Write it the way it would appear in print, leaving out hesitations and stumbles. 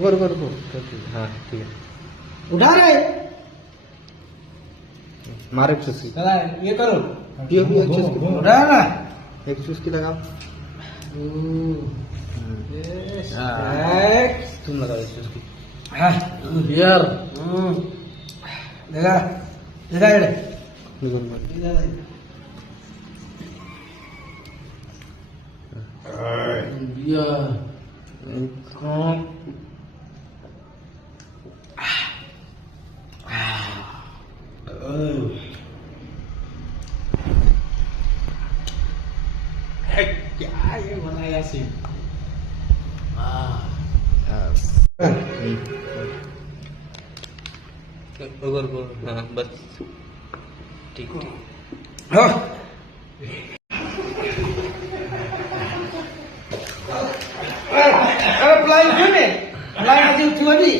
वर वर वर करते. हाँ ठीक है. उठा रे मारो एक चुस्की. चला ये करो पियो पियो एक चुस्की. उठा ना एक चुस्की लगाओ. तुम लगाओ एक चुस्की. बियर देखा देखा ये निकल मत. बियर क्या ये बनाया सी वर वर. हाँ बस ठीक ठीक. Flying gini, flying aja uji